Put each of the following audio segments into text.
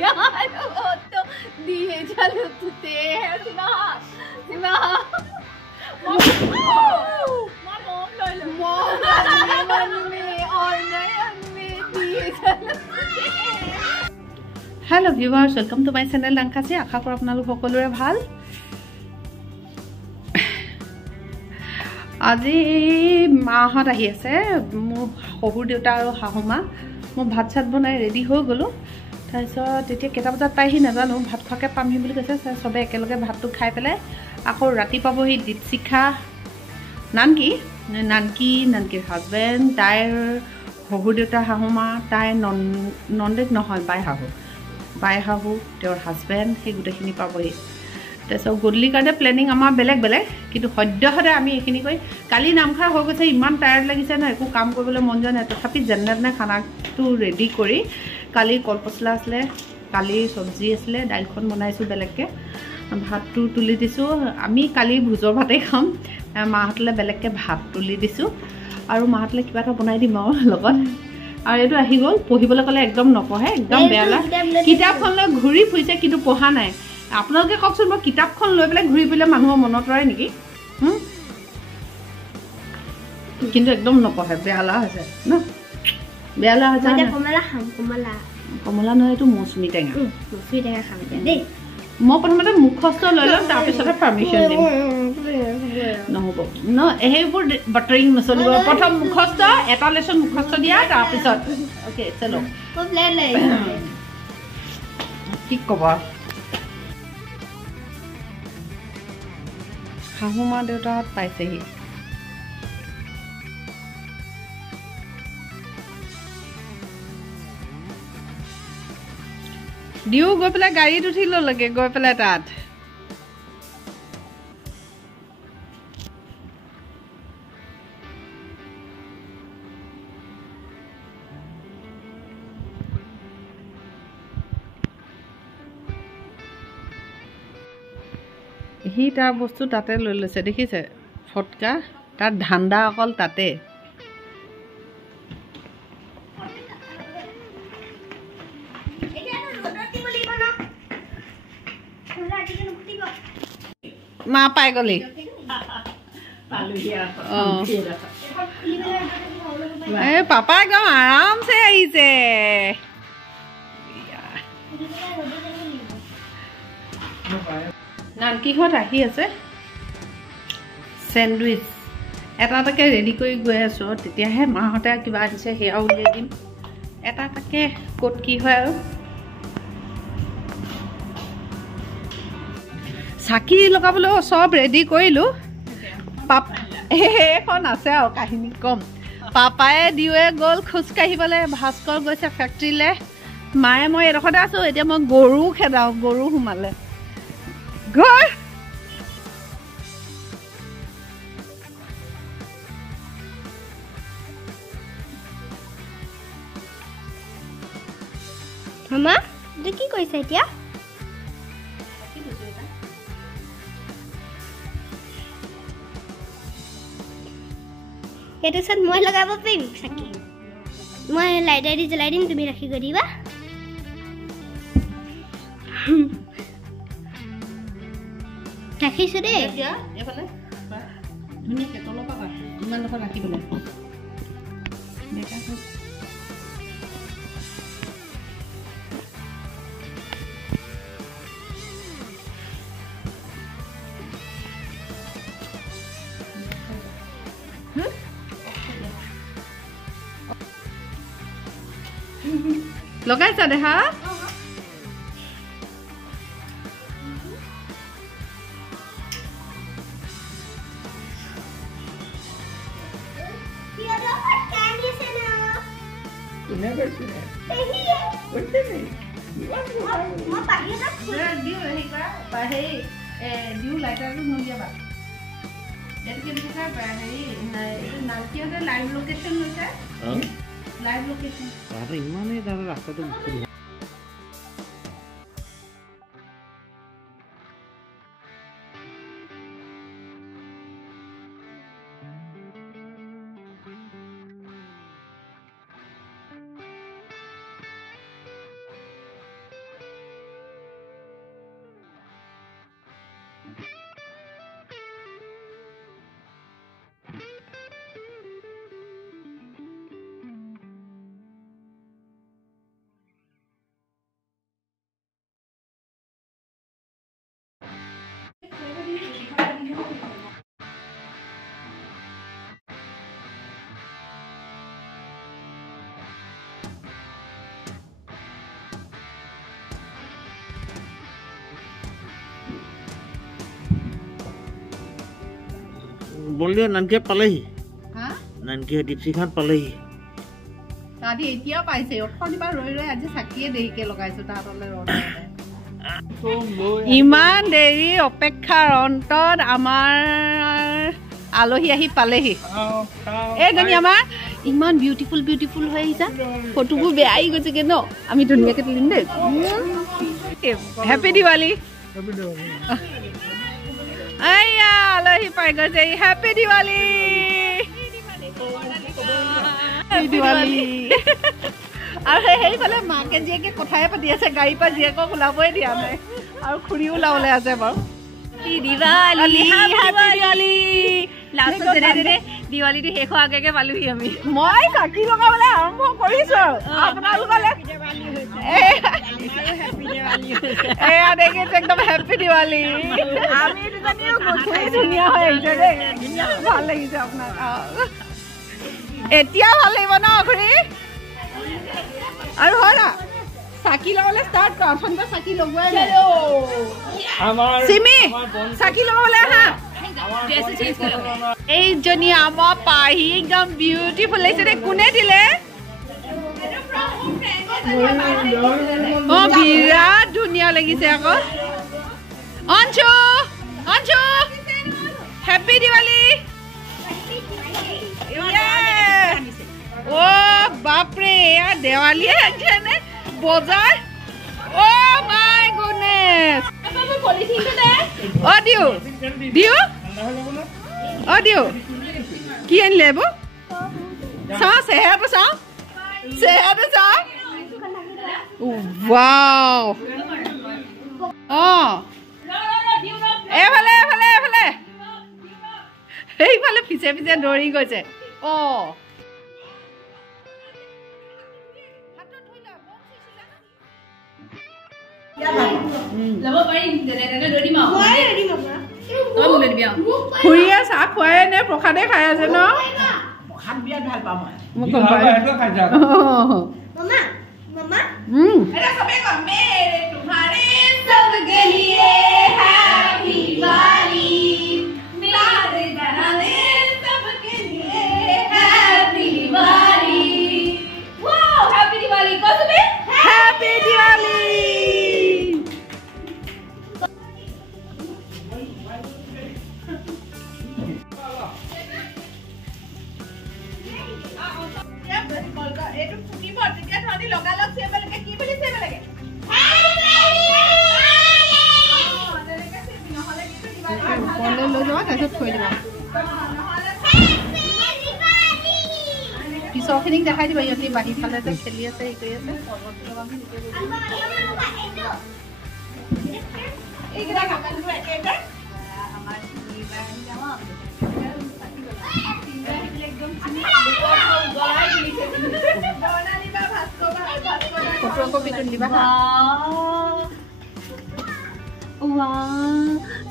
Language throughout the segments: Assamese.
অলপত দিয়ে চলো তুতে সিমা সিমা মম লৈ লো মম और नहीं हमें दिए चलो hello viewers welcome to my channel लंकासी आशा करो आपनालोक সকলোৰে ভাল আজি মাহত আহি আছে মোৰ শহুৰ দেউতা আৰু শাহুমা মই ভাত চাত বনাই ৰেডি হৈ গলো তাৰপিছত তেতিয়া কেটা বজাত পাইহি নাজানো ভাত খোৱাকে পামহি বুলি কৈছে সবে একেলগে ভাতটো খাই পেলাই আকৌ ৰাতি পাবহি দীপশিখা নানকিৰ হাজবেণ্ড তাইৰ শহুৰ দেউতা শাহুমা তাইৰ নন্দেক নহয় বাই শাহু তেওঁৰ হাজবেণ্ড সেই গোটেইখিনি পাবহি তাৰপিছত গধূলিৰ কাৰণে প্লেনিং আমাৰ বেলেগ বেলেগ কিন্তু সদ্যহতে আমি এইখিনি কৰি কালি নামখা হৈ গৈছে ইমান টায়াৰ্ড লাগিছে না একো কাম কৰিবলৈ মন যোৱা নাই তথাপি যেনে খানাটো ৰেডি কৰি কালি কলপচলা আছিলে কালি চব্জি আছিলে দাইলখন বনাইছোঁ বেলেগকৈ ভাতটো তুলি দিছোঁ আমি কালি ভোজৰ ভাতেই খাম মাহঁতলৈ বেলেগকৈ ভাত তুলি দিছোঁ আৰু মাহঁতলৈ কিবা এটা বনাই দিম আৰু লগত আৰু এইটো আহি গ'ল পঢ়িবলৈ ক'লে একদম নপঢ়ে একদম বেয়া লাগে কিতাপখন লৈ ঘূৰি ফুৰিছে কিন্তু পঢ়া নাই আপোনালোকে কওকচোন মই কিতাপখন লৈ পেলাই ঘূৰি ফুৰিলে মানুহৰ মনত ৰয় নেকি কিন্তু একদম নপঢ়ে বেয়া লগা হৈছে ন বেয়া লগা হৈছে কমলা নহয় এইটো মৌচুমী টেঙা খাম দেই মই প্ৰথমতে মুখস্থ লৈ ল'ম তাৰপিছতে পাৰ্মিশ্যন দিম নহ'ব ন সেইবোৰ বাটাৰিং নচলিব প্ৰথম মুখস্থ এটা লেচন মুখস্থ দিয়া তাৰপিছত অ'কে চলো কি ক'ব শাহুমা দেউতাহঁত পাইছেহি দিও গৈ পেলাই গাড়ীত উঠি ল'লেগে গৈ পেলাই তাত সি তাৰ বস্তু তাতে লৈ লৈছে দেখিছে ফটকা তাৰ ধান্দা অকল তাতে মা পাই গলি পাপা একদম আৰামছে আহিছে নানকিহঁত আহি আছে চেণ্ডউইচ এটাকে ৰেডি কৰি গৈ আছো তেতিয়াহে মাহঁতে কিবা আনিছে সেয়া উলিয়াই দিম এটাকে ক'ত কি হয় আৰু চাকি লগাবলৈ সব ৰেডি কৰিলোঁ এইখন আছে আৰু কাহিনী কম পাপায়ে দিওৱে গ'ল খোজকাঢ়িবলৈ ভাস্কৰ গৈছে ফেক্টৰীলৈ মায়ে মই এডোখৰতে আছোঁ এতিয়া মই গৰু খেদাওঁ গৰু সোমালে গৈ মামা এইটো কি কৰিছে এতিয়া এইটো চত মই লগাব পাৰিম চাকি মই লাইটাৰ দি জ্বলাই দিম তুমি ৰাখি গৈ দিবা ৰাখিছোঁ দেই এইফালে ধুনীয়াকৈ তলৰ পৰা ইমান ডোখৰ ৰাখিবলৈ লগাইছা দেহা লাইভ লোকেশ্যন লৈছে লাইভ লোকেশ্যন ইমানেই তাৰ ৰাস্তাটো বলিও নানকে পালেহি হা নানকে দীপশিখাত পালেহি তাহাঁতি এতিয়াও পাইছে অথনিবাৰ ৰৈ ৰৈ আজি চাকিয়ে দেৰিকে লগাইছো তাহাঁতলৈ ইমান দেৰি অপেক্ষাৰ অন্তত আমাৰ আলহী আহি পালেহি এইজনী আমাৰ ইমান বিউটিফুল বিউটিফুল হৈ আহিছা ফটোবোৰ বেয়া আহি গৈছেগে ন আমি ধুনীয়াকে তুলিম দেই হেপী দিৱালী আইয়া আলহী পাই গৈছে হেপী দিৱালী দিৱালী আৰু সেইফালে মাকে জীয়েকে কথাই পাতি আছে গাড়ীৰ পৰা জীয়েকক ওলাবই দিয়া নাই আৰু খুৰীও ওলাবলৈ আছে বাৰু দিৱালীটো শেষ হোৱাৰ আগে পালোহি আমি মই চাকি লগাবলৈ আৰম্ভ কৰিছো আপোনালোকলে এয়া দেখিছে একদম হেপী দিৱালী ধুনীয়া হৈ আহিছে দেই ভাল লাগিছে আপোনাক এতিয়া ভাল লাগিব ন খুৰী আৰু হয় না চাকি লগাবলৈ ষ্টাৰ্ট কৰ অথনিতে চাকি লগোৱাই নাই চিমি চাকি লগাবলৈ আহা এইজনী আমাৰ পাহি একদম বিউটিফুল লাগিছে দেই কোনে দিলে বিৰাট ধুনীয়া লাগিছে আকৌ অঞ্চু অঞ্চু হেপী দিৱালী অ' বাপৰে এয়া দেৱালীয়ে আহিছেনে বজাৰ অ' মাই গুডনেছ অ' দিও দিও অ' দিও কি আনিলে এইবোৰ চাওঁ চেহেৰাটো চাওঁ চেহেৰাটো চাওঁ ৱাও অ' এইফালে এইফালে এইফালে সেইফালে পিছে পিছে দৌৰি গৈছে অ' খুৰীয়ে চাহ খুৱাই নে প্ৰসাদে খাই আছে ন পিছৰখিনিক দেখাই দিবা ইহঁতি বাহিৰ ফালে যে খেলি আছে হেৰি কৰি আছে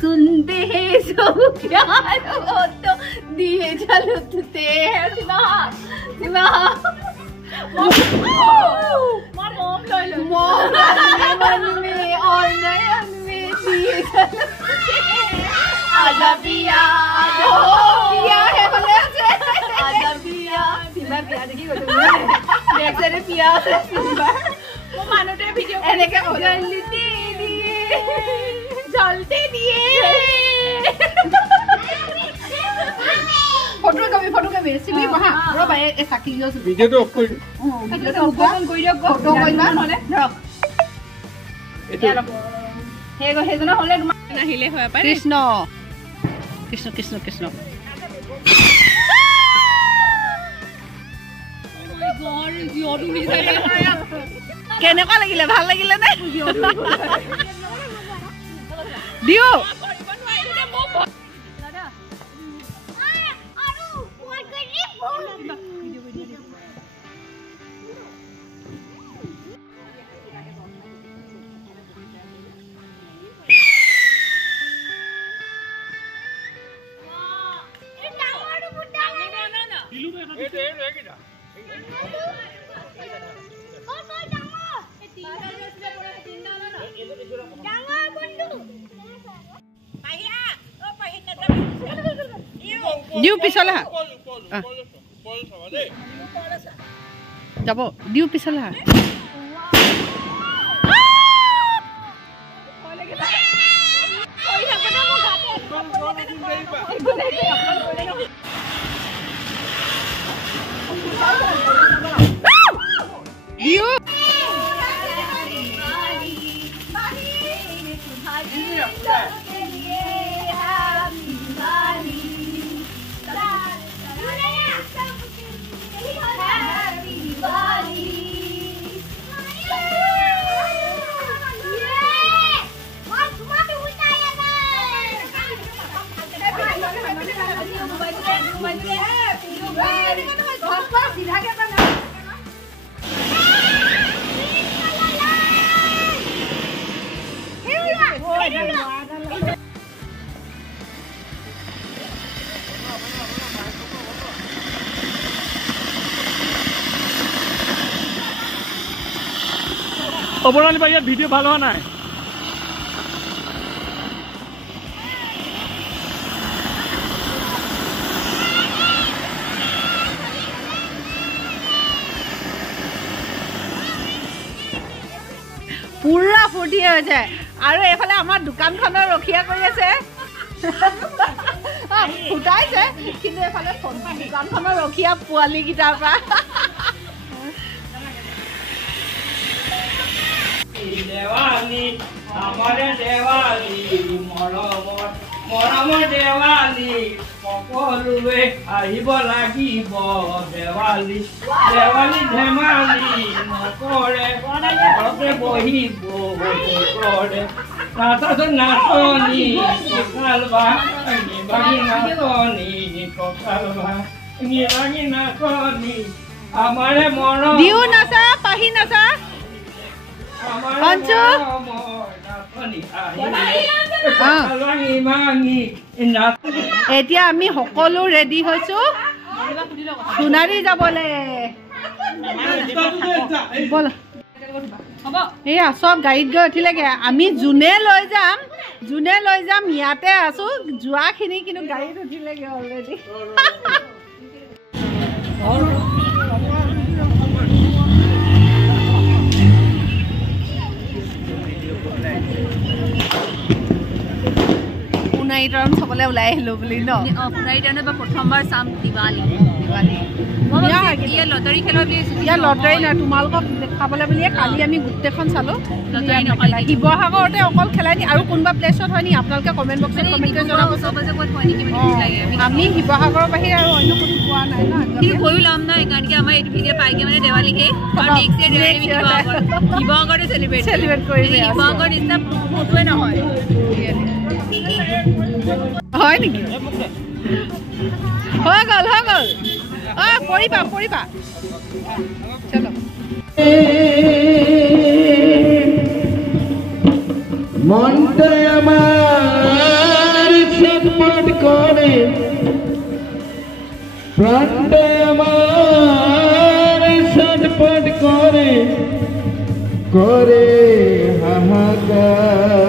सुनते हैं सब प्यार वो तो दिए चलते हैं सिमा सिमा मॉम मन में और नयन में दिए चलते आजा पिया पिया है भले से आजा पिया सिमा पिया देखी को देख से पिया से सिमा वो मानोटे वीडियो एने के जलती दिए जलते दिए फोटो कभी सिमी बहा रो भाई ए साकी जो वीडियो तो ऑफ कर वीडियो तो ऑफ कर दियो फोटो कइबा नले रख एतो हे जना होले नाहिले होय पारे कृष्ण कृष्ण कृष्ण कृष्ण गॉड योर उड़ी जाय केनेका লাগিলে ভাল লাগিলে নে দিও দিও পিছলে হা যাব দিও পিছলে হা দিও অবরালি ভাই ইয়াত ভিডিও ভালো হয় নাই পুৰা ফূৰ্তি হৈছে আৰু এইফালে আমাৰ দোকানখনৰ ৰখিয়া কৰি আছে ফুটাইছে কিন্তু এইফালে দোকানখনৰ ৰখিয়া পোৱালীকেইটাৰ পৰা দেৱালী আমাৰে দেৱালী মৰমৰ দেৱালী সকলোৱে আহিব লাগিব দেৱালী দেৱালী ধেমালি নকৰে ঘৰতে বহিব কৰে নাচত নাচনি কঁকাল ভাঙি ভাঙি নাচনি কঁকাল ভাঙি ভাঙি নাচনি আমাৰে মৰম দিও নাচা পাহি নাচা অঞ্চু এতিয়া আমি সকলো ৰেডি হৈছো সোণাৰী যাবলে এয়া চব গাড়ীত গৈ উঠিলেগে আমি যোনে লৈ যাম ইয়াতে আছো যোৱাখিনি কিন্তু গাড়ীত উঠিলেগে অলৰেডি সোণাৰীতৰণ চাবলৈ ওলাই আহিলো বুলি ন সোণাৰীতৰণে বা প্ৰথমবাৰ চাম দিৱালী লটাৰী খেলা ইয়াৰ লটাৰী নহয় তোমালোকক দেখাবলৈ বুলিয়ে কালি আমি গোটেইখন চালো শিৱসাগৰতে অকল খেলাই দিয়ে আৰু কোনোবা প্লেচত হয় নি আপোনালোকে কমেণ্ট বক্সত কমেণ্ট কৰি জনাব আমি শিৱসাগৰৰ বাহিৰে আৰু অন্য কোনো পোৱা নাই ন হৈও ল'ম ন কাৰণ কি আমাৰ এইটো ভিডিঅ' পাইগে মানে দেৱালী শেষ আৰু নেক্সট ইয়েৰ শিৱসাগৰতে চেলিব্ৰেট কৰিম শিৱসাগৰ নিচিনা ফটোৱে নহয় হয় নেকি হৈ গ'ল কৰিবা চলো মনটা আমাৰ ছটপট কৰে প্ৰাণটা আমাৰ ছটপট কৰে কৰে হাহাকাৰ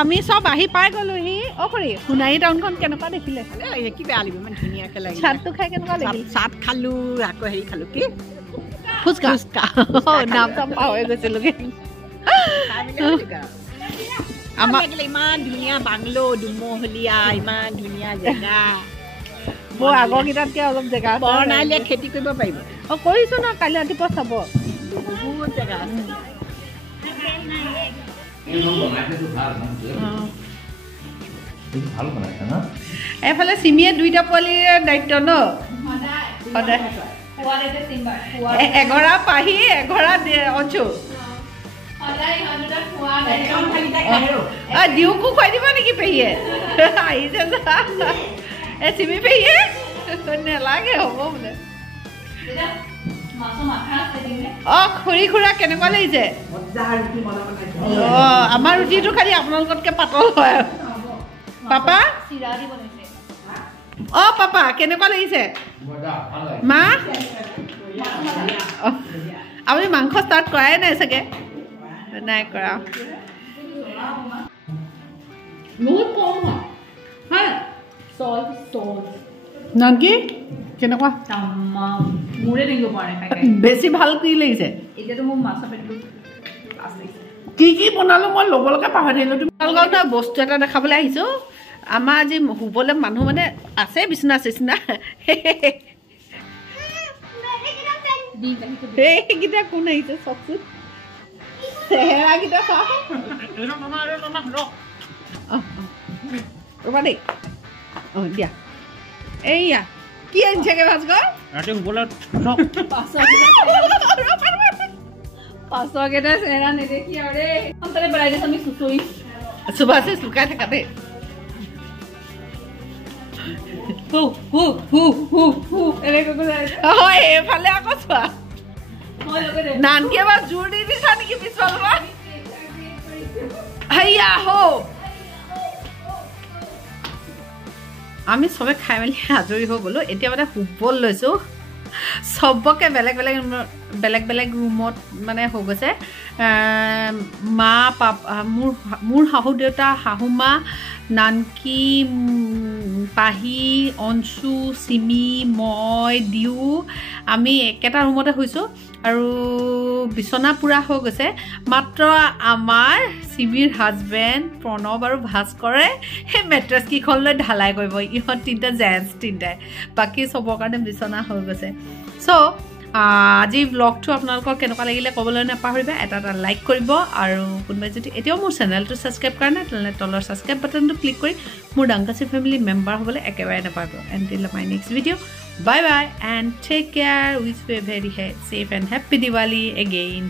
আমি চব আহি পাই গলোহি অকৰি সোণাৰী টাউনখন কেনেকুৱা দেখিলে কি বেয়া লাগিব ইমান ধুনীয়াকৈ লাগিল চাটটো খাই কেনেকুৱা লাগিল চাট খালো আকৌ হেৰি খালো কি ফুচকা নাম চাম পাহৰি গৈছিলোগে আমাৰ ইমান ধুনীয়া বাংলো দুমহলীয়া ইমান ধুনীয়া জেগা বৰ আগৰকেইটাতকৈ অলপ জেগা বৰ্ণালীয়ে খেতি কৰিব পাৰিব কৰিছো ন কালি ৰাতিপুৱা চাব বহুত জেগা আছে এইফালে চিমিয়ে দুইটা পোৱালিৰ দায়িত্ব ন সদায় এঘৰা পাহি এঘৰা অঞ্চু দিওকো খুৱাই দিব নেকি পেহীয়ে আহিছে এই চিমি পেহীয়ে নেলাগে হ'ব বোলে খুৰী খুৰা কেনেকুৱা লাগিছে আমাৰ ৰুটিটো খালি আপোনালোকতকৈ পাতল হয় পাপা পাপা কেনেকুৱা লাগিছে মা আপুনি মাংস ষ্টাৰ্ট কৰাই নাই চাগে নাই কৰা বহুত কম হয় সল্ট নানকি কেনেকুৱা মোৰে দেখিব পৰা নাই খাই বেছি ভাল কি লাগিছে এতিয়াতো মোৰ মাছৰ পেটটো কি বনালো মই ল'বলৈকে পাহৰি থাকিলোঁ তোমালোকৰ বস্তু এটা দেখাবলৈ আহিছোঁ আমাৰ আজি শুবলৈ মানুহ মানে আছে বিচনা চিচনা সেইকেইটা কোন আহিছে চাওকচোন চেহেৰাকেইটা চাওক ৰ'বা দেই দিয়া এইয়া কি আনিছেগে ভাস্কৰ ৰাতি শুবলৈ পাছকেইটা চেহেৰা নেদেখি আৰু দেই সোনকালে বনাই দিছোঁ আমি চুচৰি চুবাছে চুকাই থাকা দেই এইফালে আকৌ চোৱা নানকি এবাৰ জোৰ দি দিছা নেকি পিছফালৰ পৰা হেয়া হো আমি চবে খাই মেলি আজৰি হৈ গ'লো এতিয়া মানে শুব লৈছোঁ চবকে বেলেগ বেলেগ ৰুমত মানে হৈ গৈছে মা পাপা মোৰ শাহু দেউতা শাহু মা নানকি পাহি অঞ্চু চিমি মই দিও আমি একেটা ৰুমতে শুইছোঁ আৰু বিচনা পুৰা হৈ গৈছে মাত্ৰ আমাৰ চিমিৰ হাজবেণ্ড প্ৰণৱ আৰু ভাস্কৰে সেই মেট্ৰেছ কেইখন লৈ ঢালাই কৰিব ইহঁত তিনিটা জেণ্টছ তিনিটাই বাকী চবৰ কাৰণে বিচনা হৈ গৈছে চ' আজি ব্লগটো আপোনালোকৰ কেনেকুৱা লাগিলে ক'বলৈ নাপাহৰিবা এটা লাইক কৰিব আৰু কোনোবাই যদি এতিয়াও মোৰ চেনেলটো ছাবস্ক্ৰাইব কৰা নাই তেনেহ'লে তলৰ ছাবস্ক্ৰাইব বাটনটো ক্লিক কৰি মোৰ ডাংকাচি ফেমিলি মেম্বাৰ হ'বলৈ একেবাৰে নাপাহৰিব until my next video' bye bye and take care wish you a very safe and happy Diwali again.